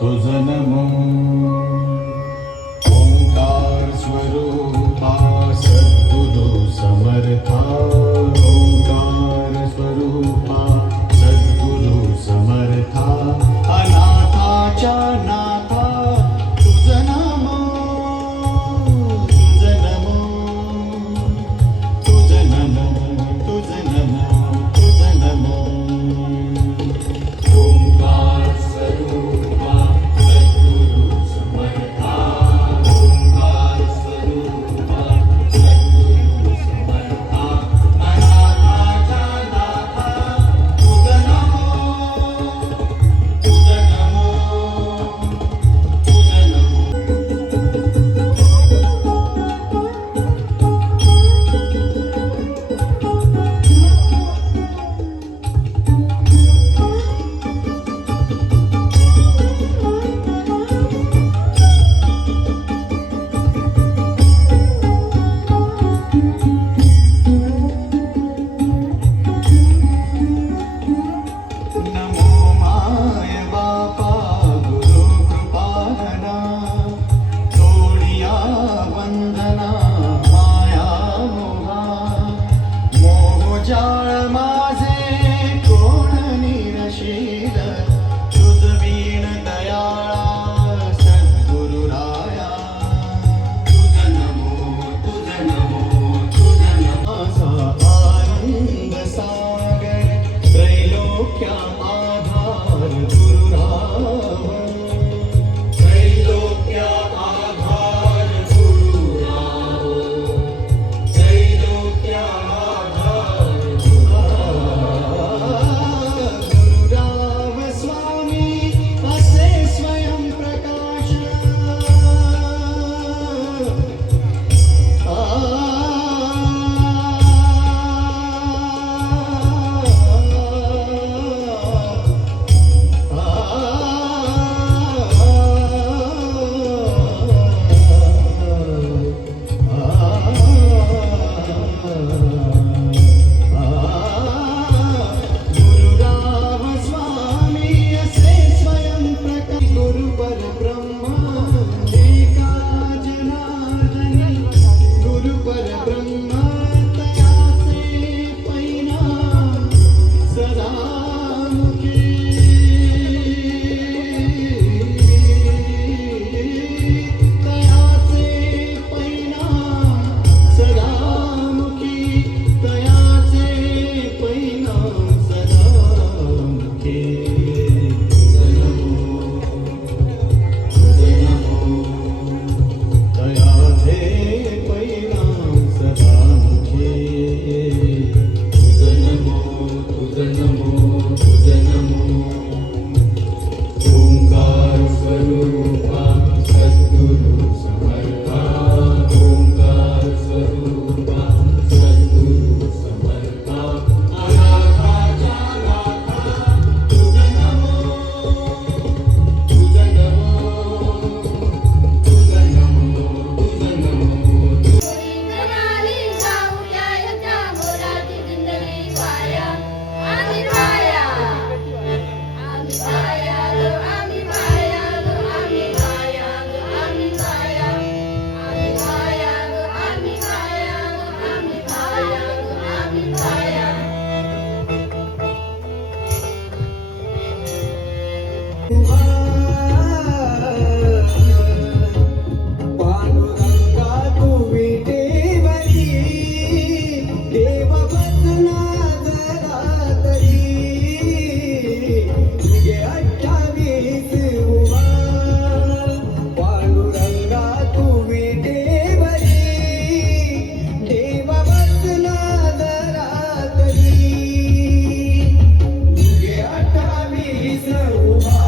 तुझ नमो ओंकार स्वरूपा सद्गुरु समर्था ओंकार स्वरूपा सद्गुरु समर्था अनाथाच्या नाथा तुझ नमो तुझ नमो तुझ नमो तुझ नमो तुझ नमो ओंकार स्वरूपा सद्गुरु समर्था ओंकार स्वरूपा सद्गुरु समर्था अनाथाच्या नाथा तुझ नमो तुझ नमो तुझ नमो नमो माय बापा गुरु कृपालना तोडिया वंदना माया मोहा मोहजाळ माझे कोण निरशील तुझ वीण दयाळा सद्गुरु राया तुझ नमो तुझ नमो तुझ नमो असा आनंद सागर त्रैलोक्या आधार गुरुराव त्रैलोक्या आधार गुरुराव त्रैलोक्या आधार गुरुराव स्वामी असे स्वयं प्रकाश गुरुराव स्वामी असे स्वयं प्रकाश गुरु परब्रह्मा एका जनार्दनी गुरु परब्रह्मा तयाचे पैना सदा मुखी तयाचे पैना सदा मुखी तयाचे पैना सदा मुखी तुझ नमो तुझ नमो तयाचे पैना सदा मुखी तुझ नमो तुझ नमो तुझ नमो ओंकार स्वरूपा सद्गुरु समर्था ओंकार स्वरूपा सद्गुरु समर्था अनाथाच्या नाथा तुझ नमो तुझ नमो तुझ नमो तुझ नमो जनाली जाऊया या मोराची जिंदगी पाया आम्ही पाया आम्ही पाया ग आम्ही पाया ग आम्ही पाया ग आम्ही पाया आम्ही पाया ग आम्ही पाया ग आम्ही पाया ग आम्ही पाया पांडुरंगा तू विटेवरी देव बसला जरा तरी तुझे 28 उभा पांडुरंगा तू विटेवरी देव बसला जरा तरी तुझे 28 उभा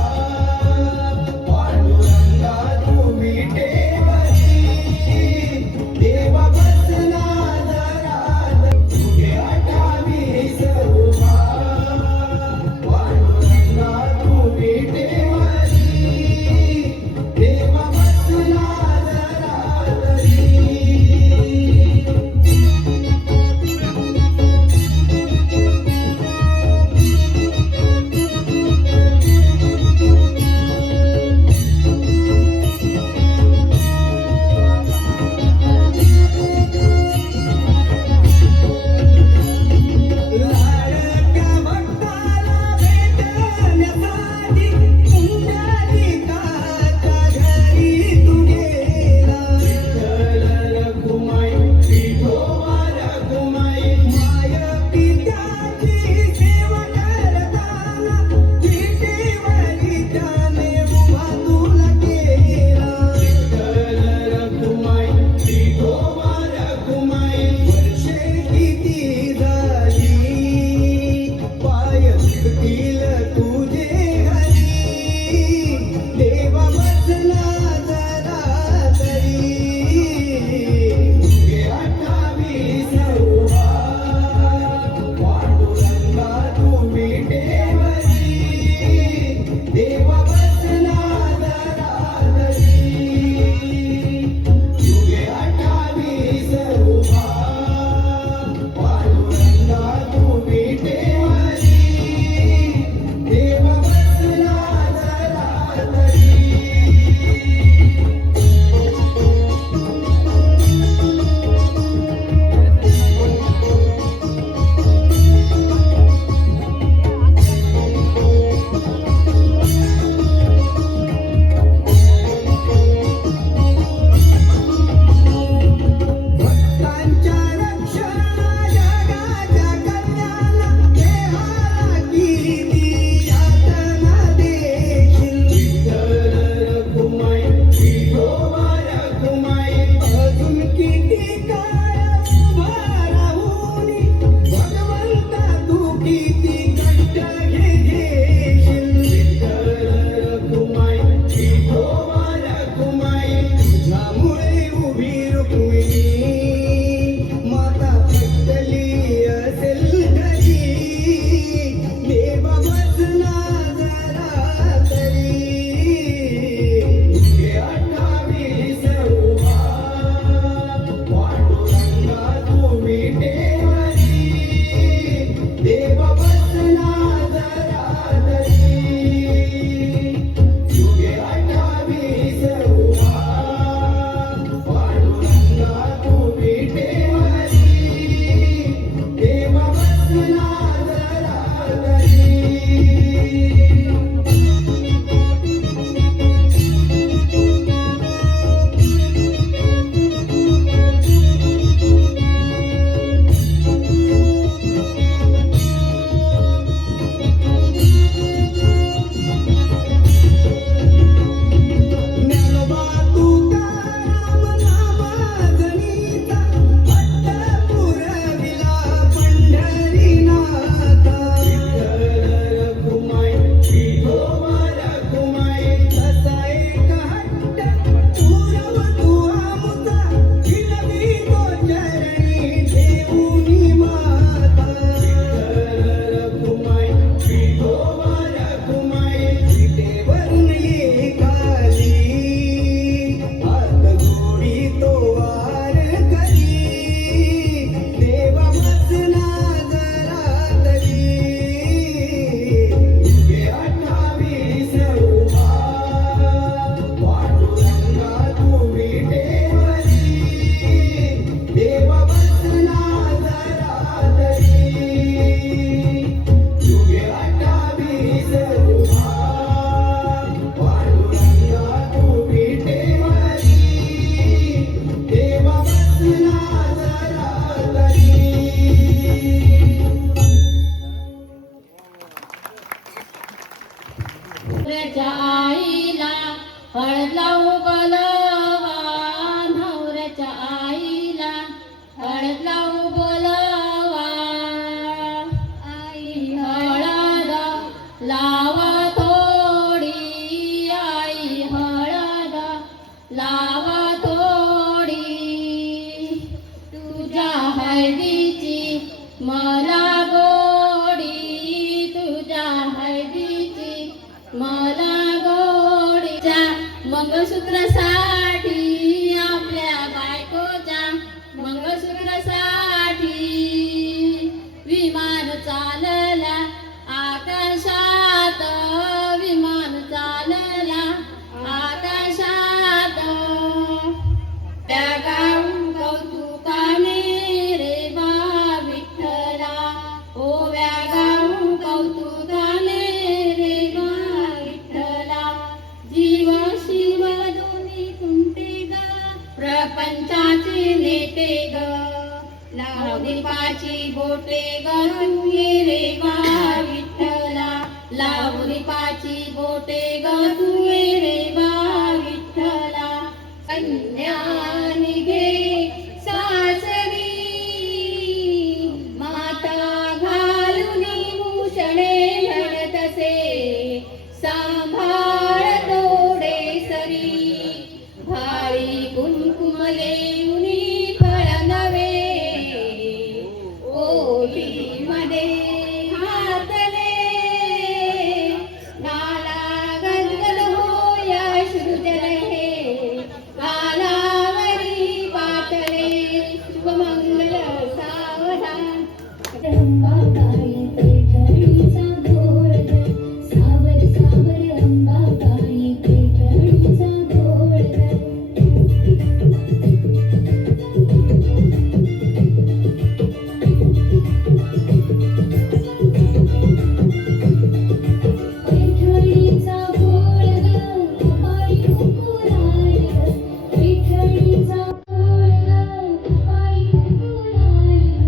आईला हळद लावू बोलवा, नवऱ्याच्या आईला हळद लावू बोलवा. आई हळद लावा थोडी, आई हळद लावा थोडी, तुझ्या हळदीची मला गोडी, तुझ्या हळदीची मला गोडीच्या मंगळसूत्रासाठी, आपल्या बायकोच्या मंगळसूत्रासाठी विमान चालला आकाशात, विमान चालला आकाशात. त्या गाऊन कौतुकाने रे बा विठ्ठला, ओव्या गाऊन कौतुकाने रे बा विठ्ठला. जीव शिव दोन्ही तुमचे ग, प्रपंचाचे नेते ग, लावू दीपाची बोटे ग तुये रे बा विठ्ठला, लावू दीपाची बोटे ग तुये रे बा विठ्ठला. कन्या निघे सासरी, माता घालून भूषणे म्हणतसे, सांभाळ तोडे सरी, भाळी कुंकुम लेऊनी फळ नवे, ओळीमध्ये घातले, नाला गलगल होया सृजल हे, कालावरी पातळे शुभमंगल सावधान. अंबाबाई पैठणीचा घोळ ग, सावर सावर अंबाबाई पैठणीचा घोळ ग. पैठणीचा घोळ ग, बाई कुकुराय ग, पैठणीचा घोळ ग, बाई कुकुराय ग.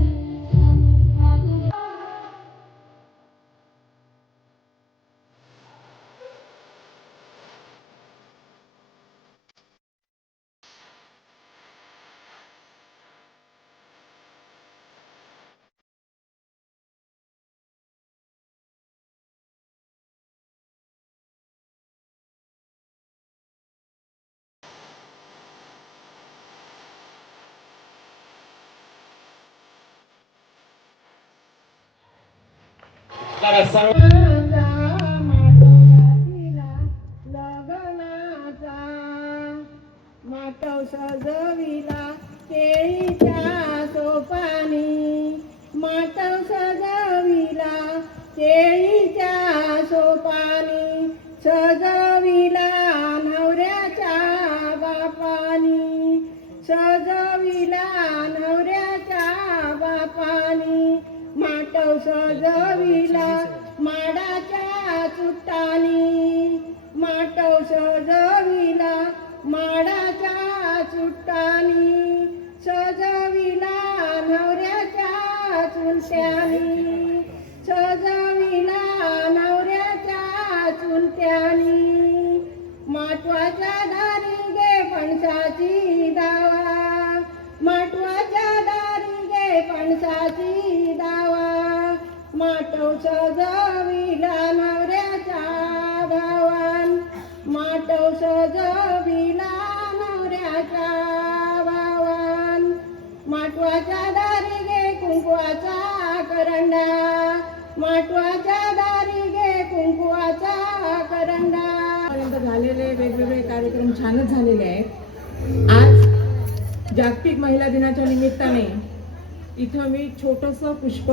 जरा सर्व लग्नाचा माटव सजविला केळीच्या सोपानी, माटव सजविला केळीच्या सोपानी, सजविला नवऱ्याच्या बापानी, सजविला नवऱ्याच्या बापानी, माटव सजविला माडाच्या चुट्टानी, माटव सजविला माडाच्या चुट्टानी, सजविला नवऱ्याच्या चुलत्यानी, सजविला नवऱ्याच्या चुलत्यानी. माटवाच्या दारी गे पणसाची दावा, माटवाच्या दारी गे पणसाची दावा, माटव सजविला नवऱ्याच्या भावान, माटव सजविला नवऱ्याच्या भावान. माटवाच्या दारी गे कुंकवाचा करंडा, माटवाच्या दारी गे कुंकवाचा करंडा. झालेले वेगवेगळे कार्यक्रम छानच झालेले आहेत. आज जागतिक महिला दिनाच्या निमित्ताने इथं मी छोटंसं पुष्प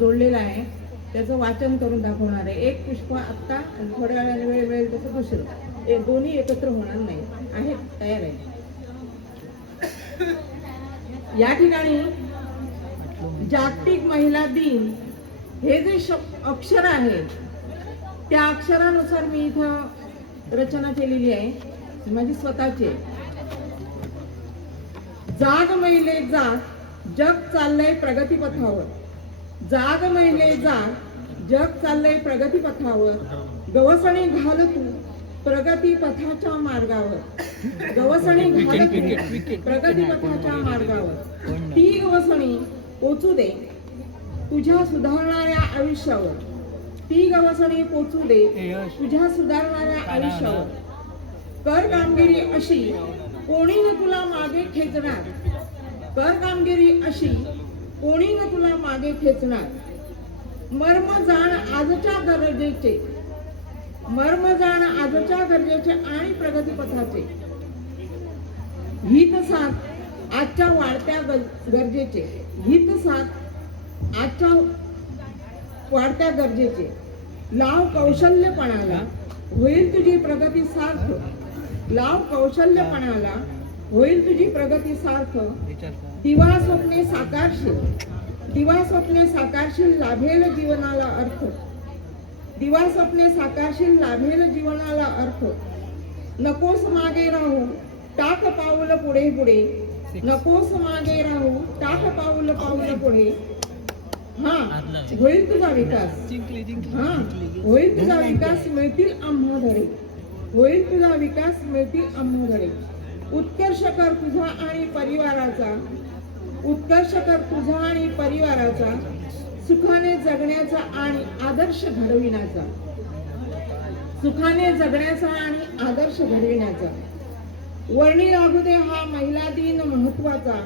जोडलेलं आहे, त्याचं वाचन करून दाखवणार आहे. एक पुष्प आत्ता आणि थोड्या वेळाने वेळ मिळेल तसं दुसरं, हे दोन्ही एकत्र होणार नाही. आहे तयार आहे. या ठिकाणी जागतिक महिला दिन हे जे अक्षर आहेत त्या अक्षरानुसार मी इथं रचना केलेली आहे, माझी स्वतःची. जाग महिले जाग, जग चाललंय प्रगतीपथावर. जाग महिले जाग, जग चाललंय प्रगतीपथावर. गवसणी घाल तू प्रगती पथाच्या मार्गावर गवसणी घालत नाही. प्रगती पथाच्या मार्गावर ती गवसणी पोचू दे तुझ्या सुधारणाऱ्या आयुष्यावर. ती गवसणी पोचू दे तुझ्या सुधारणाऱ्या आयुष्यावर. कर कामगिरी अशी कोणी न तुला मागे खेचणार. कर कामगिरी अशी कोणी न तुला मागे खेचणार. मर्म जाण आजच्या गरजेचे. मर्म जाण आजच्या गरजेचे आणि प्रगतीपथाचे. हित साथ आजच्या वाढत्या गरजेचे. हित साथ आजच्या वाढत्या गरजेचे. लाव कौशल्यपणाला होईल तुझी प्रगती सार्थ. लाव कौशल्यपणाला होईल तुझी प्रगती सार्थ. दिवा स्वप्ने साकारशील. दिवा स्वप्ने साकारशील लाभेल जीवनाला अर्थ. दिवा स्वप्ने साकारशील लाभेल जीवनाला अर्थ. नकोस मागे राहू टाक पाऊल पुढे पुढे. नकोस मागे राहू टाक पाऊल पाऊल पुढे. हा होईल तुझा विकास. हा होईल तुझा विकास मिळतील आम्हा धडे. होईल तुझा विकास मिळतील आम्हा धडे. उत्कर्ष कर तुझा आणि परिवाराचा. उत्कर्ष कर तुझा आणि परिवाराचा. सुखाने जगण्याचा आणि आदर्श घडविण्याचा. सुखाने जगण्याचा आणि आदर्श घडविण्याचा. वर्णी लागू दे हा महिला दिन महत्वाचा.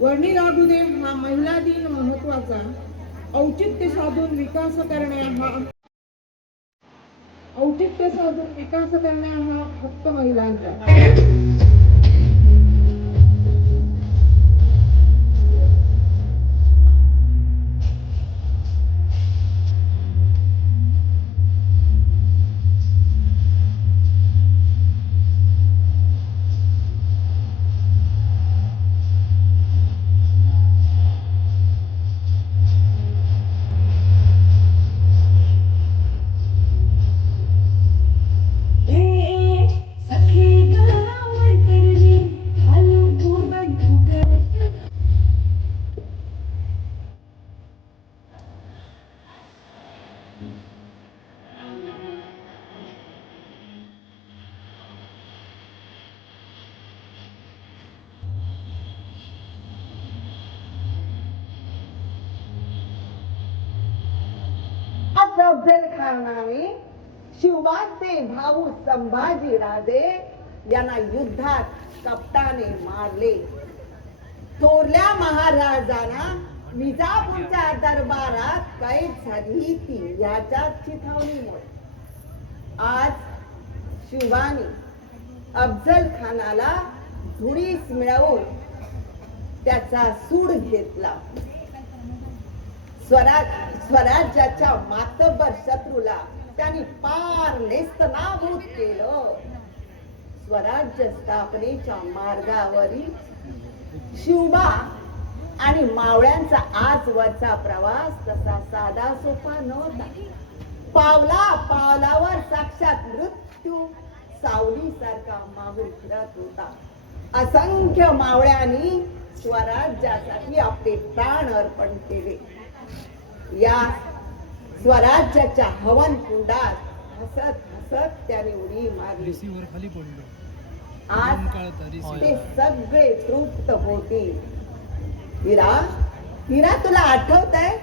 वर्णी लागू दे हा महिला दिन महत्वाचा. औचित्य साधून विकास करण्या हा औचित्य साधून विकास करण्या हा हक्क महिलांचा. अफजल खानाने शिवबाचे भाऊ संभाजी राजे यांना युद्धात कप्ताने मारले. थोरल्या महाराजांना विजापूरच्या दरबारात कैद झाली ती याच्या चिथावणीमुळे. आज शिवबाने अफजल खानाला धुळीस मिळवून त्याचा सूड घेतला. स्वराज्याच्या मातब्बर शत्रूला त्यांनी पार नेस्तनाबूत केलं. स्वराज्य स्थापनेच्या मार्गावरील शिवबा आणि मावळ्यांचा आजवरचा प्रवास तसा साधा सोपा नव्हता. पावला पावलावर साक्षात मृत्यू सावली सारखा मागून फिरत होता. असंख्य मावळ्यांनी स्वराज्यासाठी आपले प्राण अर्पण केले. या स्वराज्याच्या हवन कुंडात हसत हसत त्याने उडी मारली. आज ते सगळे तृप्त होतील. हिरा हिरा तुला आठवतंय?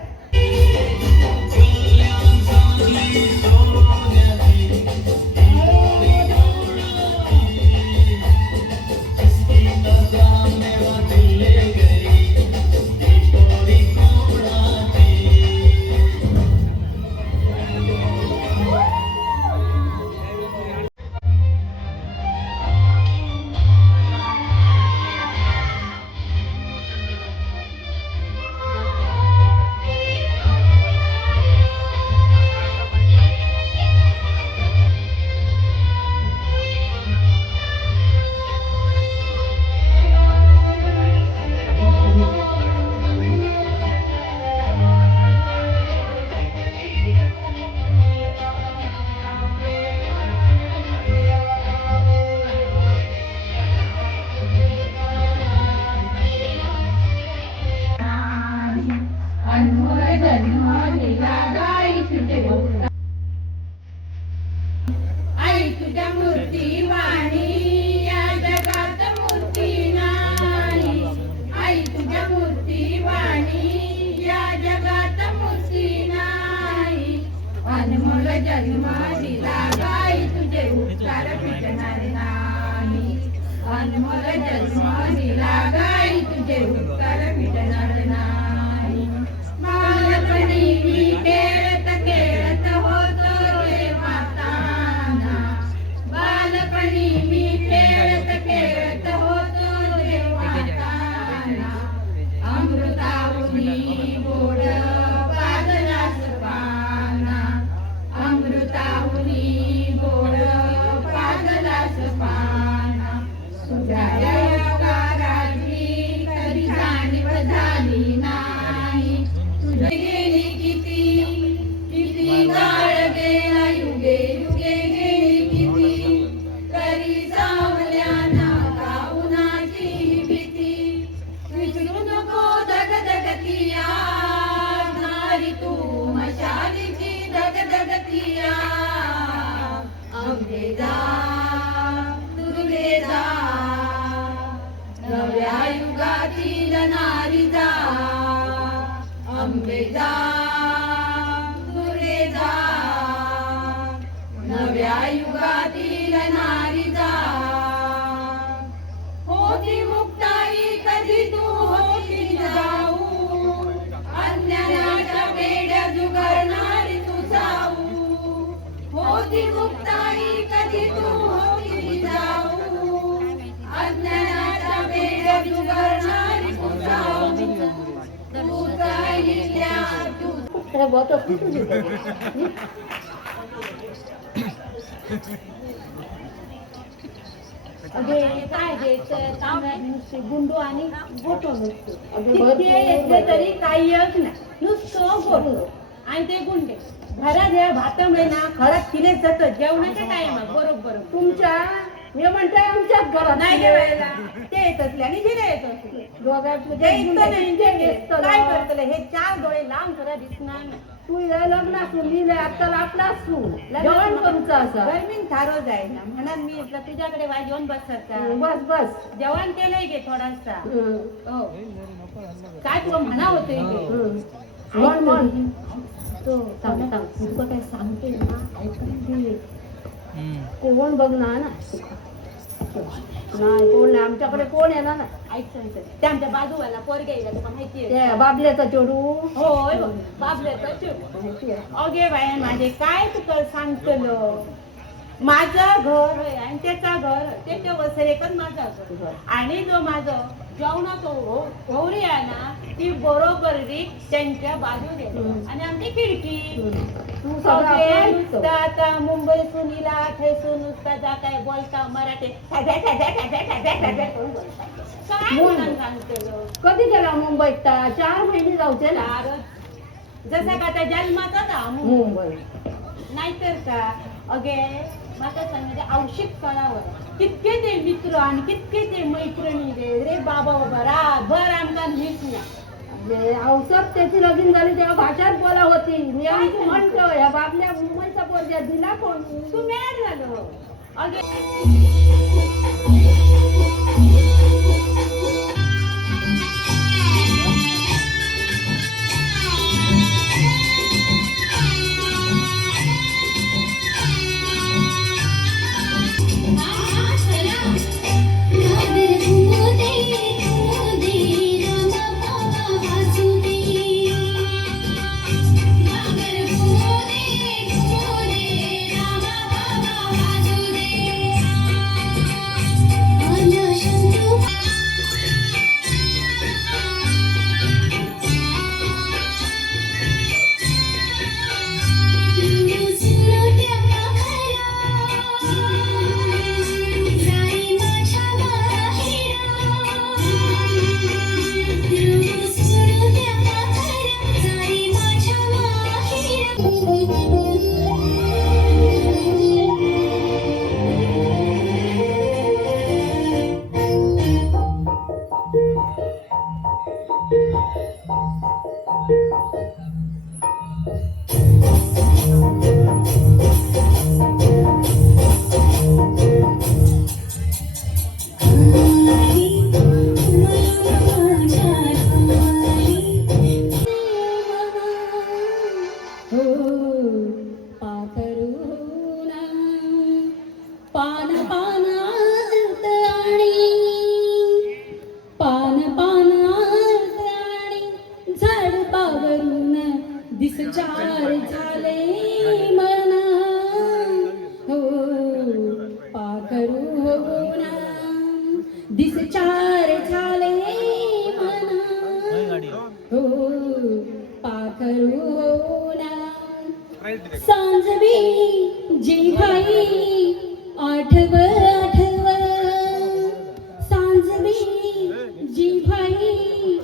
अनमोल जन्म दिला गाई तुझे उपकार मिटणार नाही. बालपणी मी खेळत खेळत होतो रे माताना. बालपणी मी खेळत खेळत होतो रे माताना. अमृताहुनी गोड पाजलास पाना. अमृताहुनी गोड पाजलास पाना. तुझ्या योगाराची कधी जाणीव झाली नाही. तुझे गेली किती किती काळ गेला युगे युगे गेली किती. तरी सावल्या नाका उन्हाची भीती. विसरू नको धगधगतिया नारी तू मशालीची धगधगतिया. अंबे जा दुर्गे जा नव्या युगातील नारी जा. अंबे जा दुर्गे जा नव्या युगातील नारी जा. होती मुक्ताई कधी तू होती जाऊ. अन्यायाच्या बेड्या जुगारणारी तू जाऊ. होती मुक्ताई कधी तू होती जाऊ. अन्यायाच्या बेड्या जुगारणारी तू जाऊ. तू राहिल्या तू. अगे काय घ्यायचं तांबड्या नुसते गुंडू आणि गोटो नुसते किती येतले तरी काही एक नाही नुसतं गोटो आणि ते गुंडे घरात या भातामुळे ना खरात किले जात जेवणाच्या टायमात बरोबर तुमच्या मी म्हणते आमच्याच घरात नाही जेवायला ते येत असले आणि जिने येत असले दोघांतलं जे इथं नाही जे नसतं काय करतले हे चार डोळे लांब जरा दिसणार नाही. तू या लग्नासून लिहिले आता आपला सून जेवण करूचं असं गरमीन थारो जायला म्हणून मी इथलं तुझ्याकडे वाजवून बसायचा. बस बस जेवण केलंय गे थोडासा. हो काय तुला म्हणा होते म्हण तो सांग तुझं काय सांगते ना ऐकून कोण बघणार ना नाही कोण नाही आमच्याकडे कोण येणार ना ऐकायचं ते आमच्या बाजूवाला पोरगे येईल तुला माहिती आहे बाबल्याचा चोडू. होय बाबल्याचा चोडू माहिती आहे. अगे बाय माझे काय तुका सांगतलो माझं घर आहे आणि त्याचा घर त्याच्या वसरेकच माझा घर आणि जो माझं जेवणाचं गौरी आहे ना ती बरोबर त्यांच्या बाजूने आणि आमची खिडकी. तू नुसता आता मुंबई सुनीला ठेसून नुसता जा काय बोलता मराठी काय सांगतेलो. कधी गेला मुंबईत 4 महिने जाऊचे ना जसा का त्या जन्माचा ना मुंबई नाहीतर का. अगे माझा सांगायचे औषध कळावर कितके ते मित्र आणि कितके ते मैत्रिणी रे बाबा बाबा रातभर आमका नीट औषध त्याची लगीन झाली तेव्हा भाषात बोला होती मी आमची म्हणतो ह्या बाबल्या मुंबईचा पोरग्या दिला कोण तू मॅड झालो. अगे Thank you. चार झाले मना हो पाखरू होना दिस चार झाले मना हो पाखरू होना सांजवी जी भाई आठव आठव सांजवी जी भाई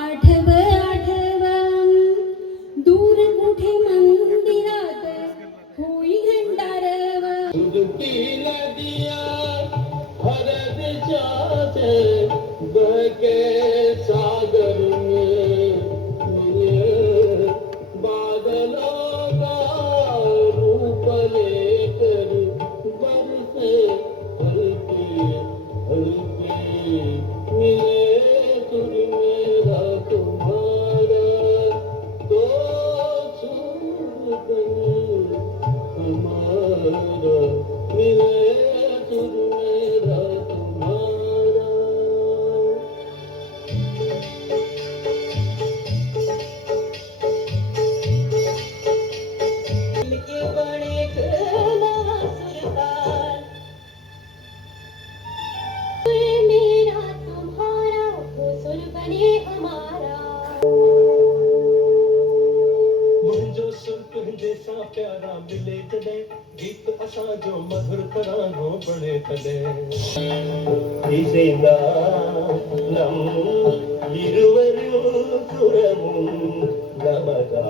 आठव आठव दूर कुठे मंदिरात होई घंटारव सुरती नदिया भरत जाते बहके सागर में बादलों का रूप लेकर बरसे हल्की हल्की मिले तुझ मेरा तुम्हारा तो सुन हमारा मिले तुझ मेरा तुम्हारा के बड़े नवा सुरताल मेरा तुम्हारा वो सुर बने हमारा मुंहिंजो सुर जैसा प्यारा मिले तॾहिं गीत असां जो मधुर तरानो बणे तॾहिं ईसेंदा നം ഇരുവരും സുരമും നമകാ